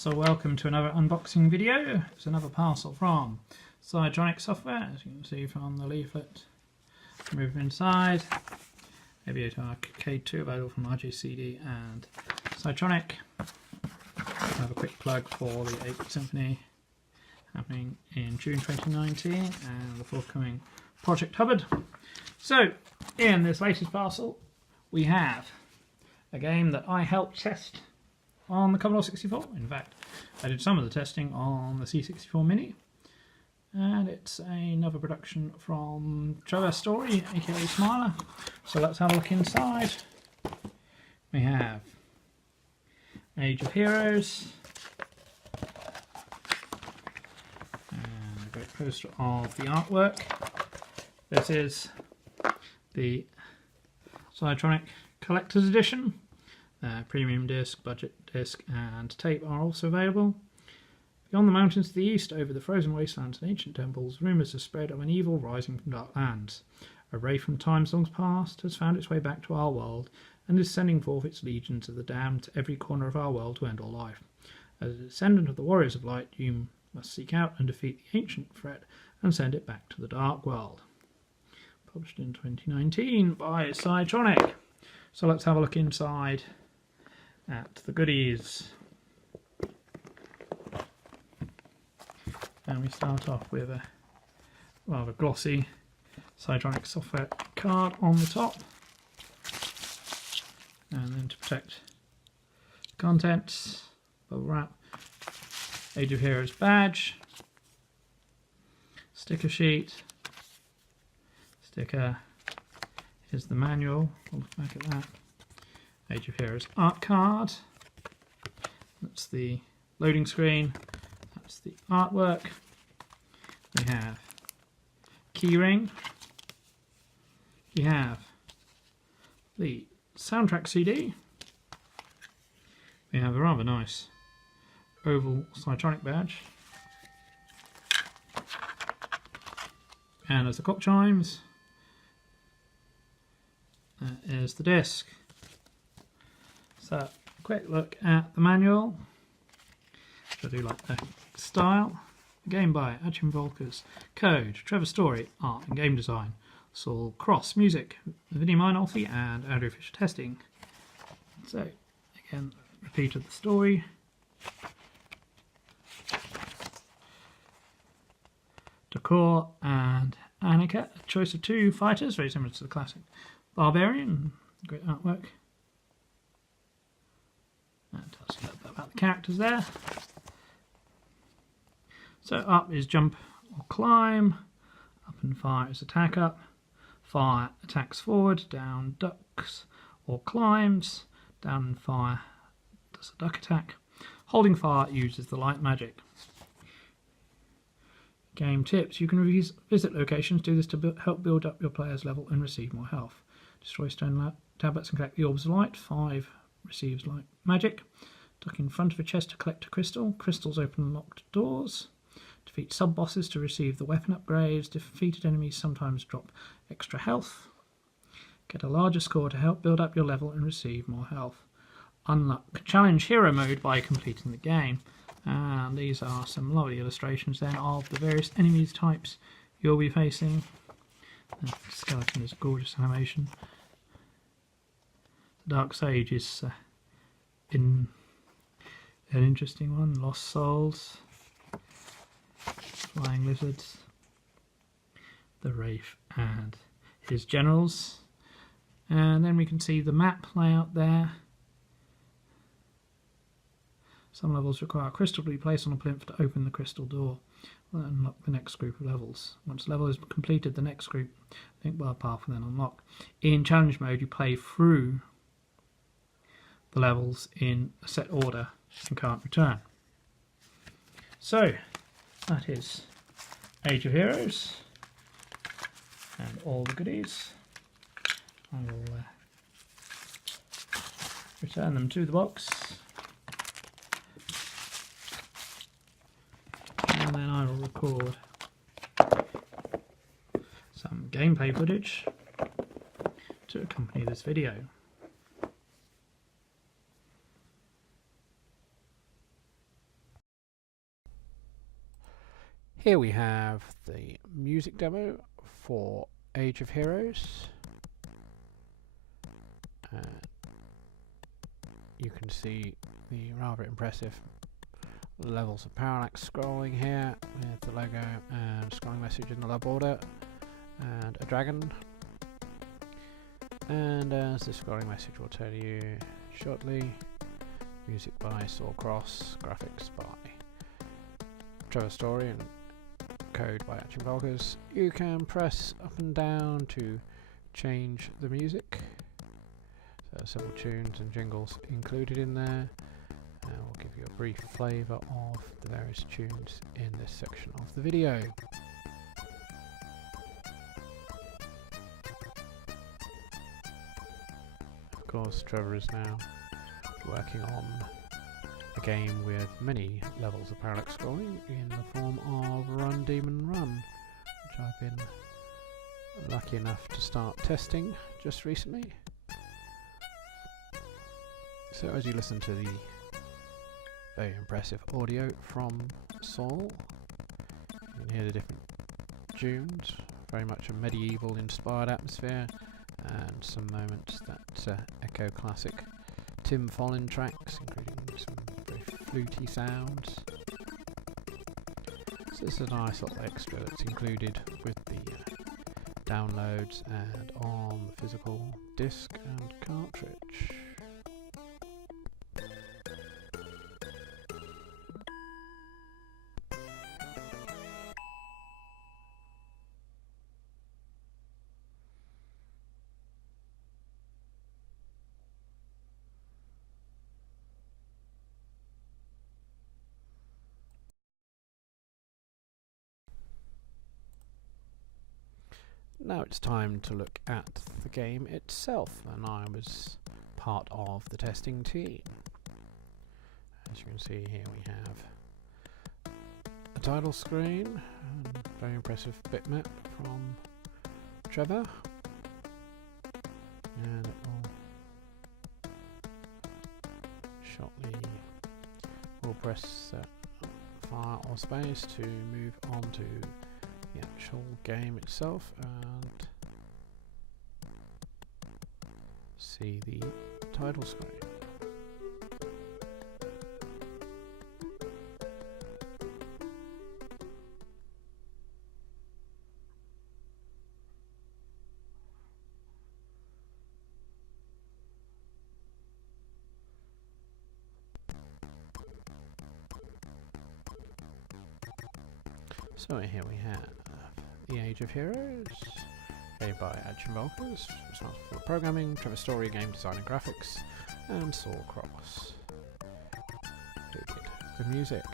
So welcome to another unboxing video. It's another parcel from Psytronik Software, as you can see from the leaflet. Move inside. Aviator Arcade 2 available from RJCD and Psytronik. Have a quick plug for the 8th Symphony happening in June 2019 and the forthcoming Project Hubbard. So in this latest parcel we have a game that I helped test on the Commodore 64. In fact, I did some of the testing on the C64 Mini, and it's another production from Trevor Storey, aka Smiler. So let's have a look inside. We have Age of Heroes, and a great poster of the artwork. This is the Psytronik Collector's Edition. Premium disc, budget disc and tape are also available. Beyond the mountains to the east, over the frozen wastelands and ancient temples, rumours have spread of an evil rising from dark lands. A ray from times long past has found its way back to our world and is sending forth its legions of the damned to every corner of our world to end all life. As a descendant of the Warriors of Light, you must seek out and defeat the ancient threat and send it back to the dark world. Published in 2019 by Psytronik. So let's have a look inside at the goodies. And we start off with a rather glossy Psytronik Software card on the top, and then to protect contents, bubble wrap, Age of Heroes badge, sticker sheet, sticker, here's the manual, we'll look back at that. Age of Heroes art card, that's the loading screen, that's the artwork. We have keyring, we have the soundtrack CD, we have a rather nice oval Psytronik badge, and there's the clock chimes, that is the disc. So, quick look at the manual, which I do like the style. A game by Achim, Volkers. Code, Trevor Storey, art and game design. Saul, cross, music, video Minolfi and Andrew Fisher testing. So, again, repeat of the story. Decor and Annika, a choice of two fighters, very similar to the classic Barbarian. Great artwork. That tells you a little bit about the characters there. So up is jump or climb, up and fire is attack up, fire attacks forward, down ducks or climbs, down and fire does a duck attack, holding fire uses the light magic. Game tips, you can visit locations, do this to help build up your player's level and receive more health. Destroy stone tablets and collect the orbs of light, 5 receives light magic. Duck in front of a chest to collect a crystal. Crystals open locked doors. Defeat sub-bosses to receive the weapon upgrades. Defeated enemies sometimes drop extra health. Get a larger score to help build up your level and receive more health. Unlock challenge hero mode by completing the game. And these are some lovely illustrations then of the various enemies types you'll be facing. The skeleton is a gorgeous animation. Dark Sage is in an interesting one. Lost Souls, Flying Lizards, the Wraith and his generals, and then we can see the map layout there. Some levels require a crystal to be placed on a plinth to open the crystal door. We'll unlock the next group of levels. Once the level is completed, the next group link bar path will then unlock. In challenge mode, you play through the levels in a set order and can't return. So that is Age of Heroes and all the goodies. I will return them to the box, and then I will record some gameplay footage to accompany this video. Here we have the music demo for Age of Heroes. You can see the rather impressive levels of parallax scrolling here with the logo and scrolling message in the love border and a dragon. And as the scrolling message will tell you shortly, music by Saul, graphics by Trevor Storey and code by Achim Volkers. You can press up and down to change the music. So several tunes and jingles included in there. We'll give you a brief flavour of the various tunes in this section of the video. Of course, Trevor is now working on a game with many levels of parallax scrolling in the form of Run Demon Run, which I've been lucky enough to start testing just recently. So as you listen to the very impressive audio from Saul, you can hear the different tunes, very much a medieval inspired atmosphere, and some moments that echo classic Tim Follin tracks, including some very fluty sounds. So this is a nice little extra that's included with the downloads and on the physical disc and cartridge. Now it's time to look at the game itself, and I was part of the testing team. As you can see here, we have a title screen, very impressive bitmap from Trevor, and it will shortly we'll press fire or space to move on to the actual game itself and see the title screen. So here we have The Age of Heroes, made by Achim Volkers, responsible for programming, Trevor Storey, game design and graphics, and Saul, who did the music.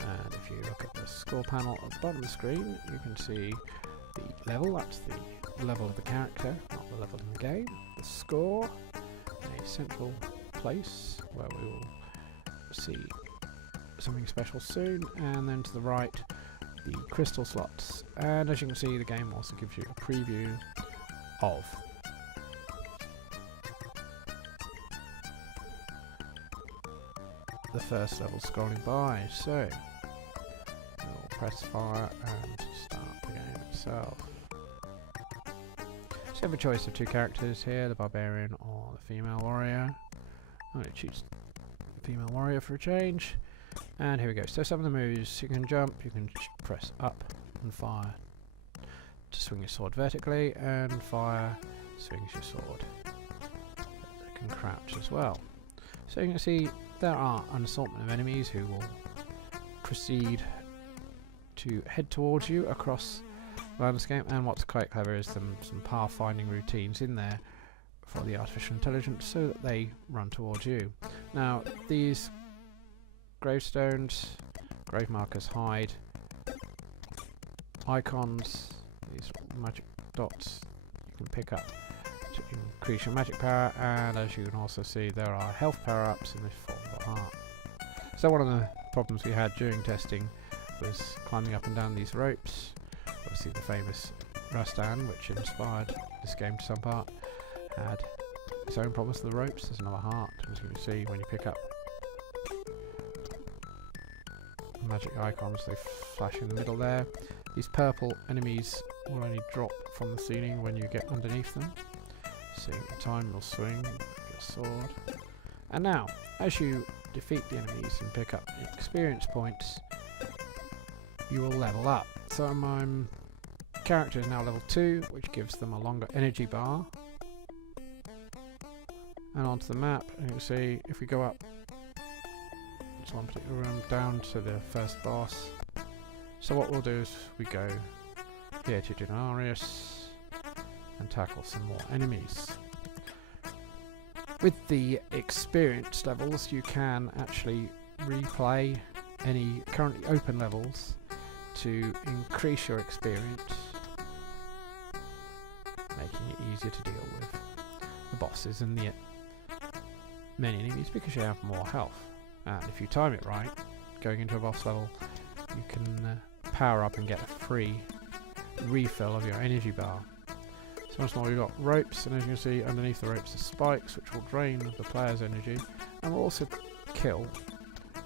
And if you look at the score panel at the bottom of the screen, you can see the level, that's the level of the character, not the level in the game. The score, a central place where we will see something special soon, and then to the right, the crystal slots. And as you can see, the game also gives you a preview of the first level scrolling by. So we'll press fire and start the game itself. So you have a choice of two characters here, the barbarian or the female warrior. I'm going to choose the female warrior for a change. And here we go. So some of the moves, you can jump, you can press up and fire to swing your sword vertically, and fire swings your sword. You can crouch as well. So you can see there are an assortment of enemies who will proceed to head towards you across the landscape, and what's quite clever is some path finding routines in there for the artificial intelligence so that they run towards you. Now these gravestones, grave markers hide icons, these magic dots you can pick up to increase your magic power, and as you can also see there are health power-ups in this form of a heart. So one of the problems we had during testing was climbing up and down these ropes. Obviously the famous Rastan, which inspired this game to some part, had its own problems with the ropes. There's another heart, as you can see when you pick up magic icons, they flash in the middle there. These purple enemies will only drop from the ceiling when you get underneath them. So in time you'll swing your sword. And now, as you defeat the enemies and pick up experience points, you will level up. So my character is now level 2, which gives them a longer energy bar. And onto the map, and you'll see if we go up to one particular room down to the first boss. So what we'll do is we go here to Denarius and tackle some more enemies. With the experience levels, you can actually replay any currently open levels to increase your experience, making it easier to deal with the bosses and the many enemies because you have more health. And if you time it right, going into a boss level, you can power up and get a free refill of your energy bar. So once more we've got ropes, and as you can see underneath the ropes are spikes which will drain the player's energy and will also kill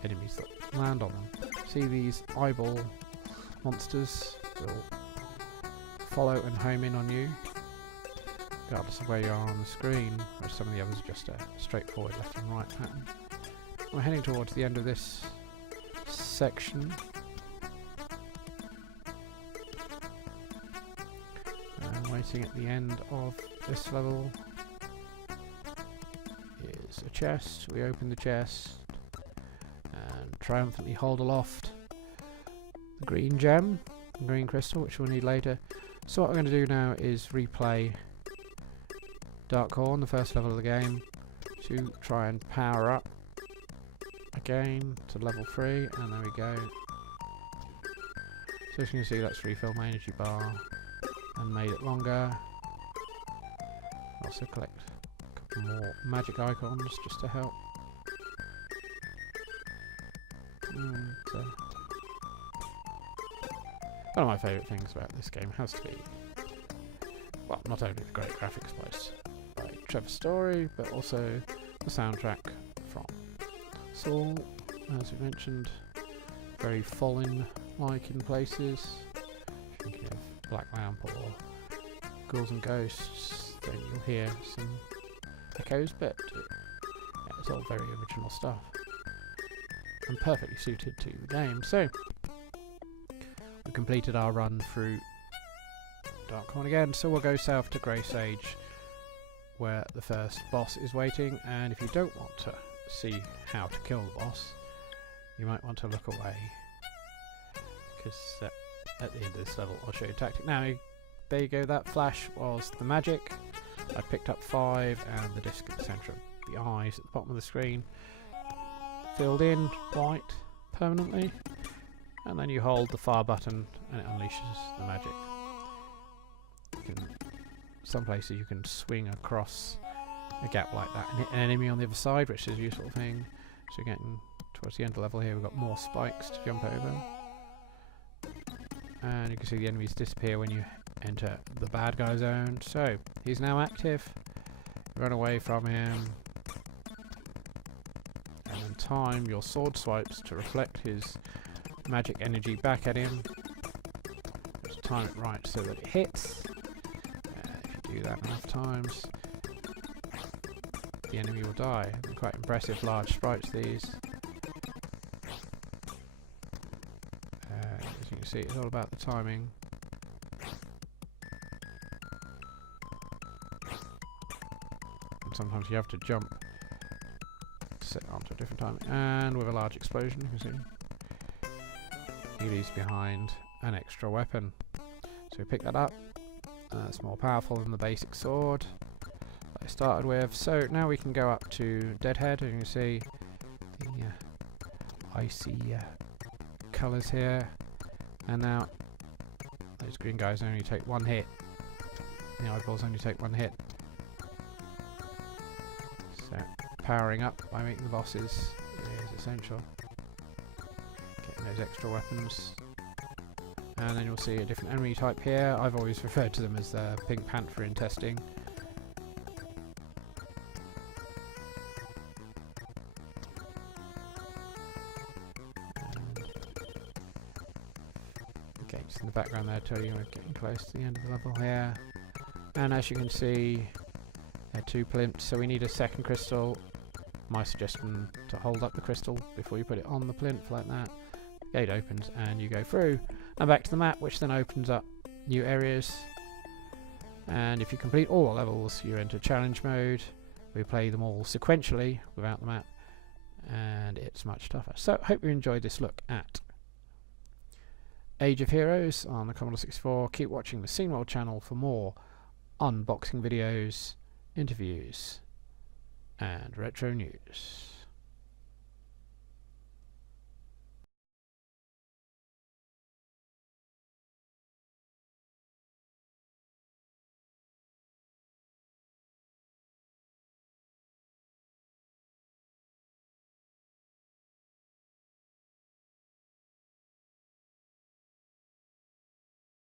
enemies that land on them. See these eyeball monsters will follow and home in on you regardless of where you are on the screen, whereas some of the others are just a straightforward left and right pattern. We're heading towards the end of this section. And waiting at the end of this level is a chest. We open the chest and triumphantly hold aloft the green gem, the green crystal, which we'll need later. So what we're going to do now is replay Dark Horn, the first level of the game, to try and power up again to level 3, and there we go. So as you can see, that's refilled my energy bar and made it longer. Also collect a couple more magic icons just to help. And, one of my favourite things about this game has to be, well, not only the great graphics by Trevor Storey, but also the soundtrack from Saul, as we mentioned, very Fallen-like in places. Thinking of Black Lamp or Ghouls and Ghosts, then you'll hear some echoes, but it's all very original stuff and perfectly suited to the game. So we completed our run through Dark Horn again, so we'll go south to Grey Sage, where the first boss is waiting. And if you don't want to see how to kill the boss, you might want to look away, because at the end of this level I'll show you a tactic. Now there you go, that flash was the magic. I picked up 5, and the disc at the centre of the eyes at the bottom of the screen filled in white permanently, and then you hold the fire button and it unleashes the magic. Some places you can swing across a gap like that and hit an enemy on the other side, which is a useful thing. So getting towards the end of the level here, we've got more spikes to jump over, and you can see the enemies disappear when you enter the bad guy zone. So he's now active. Run away from him, and in time your sword swipes to reflect his magic energy back at him. Just time it right so that it hits. If you do that enough times, the enemy will die. They're quite impressive large sprites, these. As you can see, it's all about the timing. And sometimes you have to jump to set onto a different timing. And with a large explosion, you can see he leaves behind an extra weapon. So we pick that up. It's more powerful than the basic sword I started with. So now we can go up to Deadhead, and you can see the icy colours here. And now those green guys only take 1 hit. The eyeballs only take 1 hit. So powering up by making the bosses is essential. Getting those extra weapons. And then you'll see a different enemy type here. I've always referred to them as the Pink Panther in testing. And lights in the background there tell you we're getting close to the end of the level here. And as you can see, there are 2 plinths, so we need a second crystal. My suggestion to hold up the crystal before you put it on the plinth like that. Gate opens and you go through. And back to the map, which then opens up new areas. And if you complete all the levels, you're into challenge mode. We play them all sequentially without the map, and it's much tougher. So hope you enjoyed this look at Age of Heroes on the Commodore 64. Keep watching the Scene World channel for more unboxing videos, interviews and retro news.